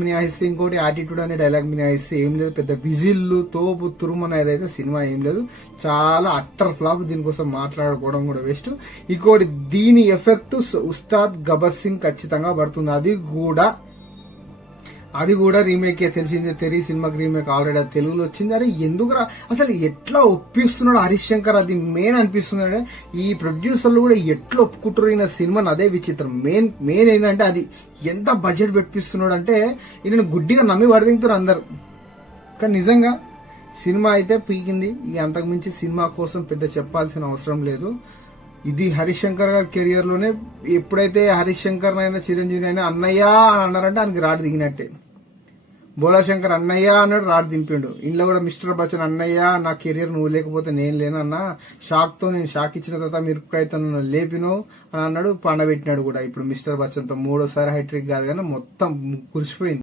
మినహాయిస్తే ఇంకోటి యాటిట్యూడ్ అనే డైలాగ్ మినహాయిస్తే ఏం లేదు. పెద్ద విజిల్లు తోపు తురుము అనేది అయితే సినిమా ఏం లేదు. చాలా అట్టర్ ఫ్లాప్. దీనికోసం మాట్లాడుకోవడం కూడా వేస్ట్. ఇంకోటి దీని ఎఫెక్ట్ ఉస్తాద్ గబ్బర్ సింగ్ ఖచ్చితంగా పడుతుంది. అది కూడా రీమేక్ తెలిసిందే. తెరీ సినిమాకి రీమేక్ ఆల్రెడీ తెలుగులో వచ్చింది. అరే ఎందుకురా అసలు ఎట్లా ఒప్పిస్తున్నాడు హరీష్ శంకర్, అది మెయిన్ అనిపిస్తున్నాడు. ఈ ప్రొడ్యూసర్లు కూడా ఎట్లా ఒప్పుకుంటారు ఈయన సినిమాని, అదే విచిత్రం. మెయిన్ ఏంటంటే అది ఎంత బడ్జెట్ పెట్టిస్తున్నాడు అంటే ఈయన గుడ్డిగా నమ్మి వరదింగుతారు అందరు. కానీ నిజంగా సినిమా అయితే పీకింది. ఇక అంతకుమించి సినిమా కోసం పెద్ద చెప్పాల్సిన అవసరం లేదు. ఇది హరీష్ శంకర్ గారి కెరియర్ లోనే ఎప్పుడైతే హరీష్ శంకర్ అయినా చిరంజీవి అయినా అన్నయ్య అని అన్నారంటే ఆయనకి రాడు దిగినట్టే. బోలా శంకర్ అన్నయ్య అన్నాడు, రాడు దింపిండు. ఇంట్లో కూడా మిస్టర్ బచ్చన్ అన్నయ్య నా కెరియర్ నువ్వు లేకపోతే నేను లేనన్నా, షాక్ తో నేను షాక్ ఇచ్చిన తర్వాత మిరపకాయతో నన్ను లేపినో అని అన్నాడు. పండబెట్టినాడు కూడా ఇప్పుడు మిస్టర్ బచ్చన్ తో. 3వ సారి హైట్రిక్ కాదు కానీ మొత్తం కురిసిపోయింది.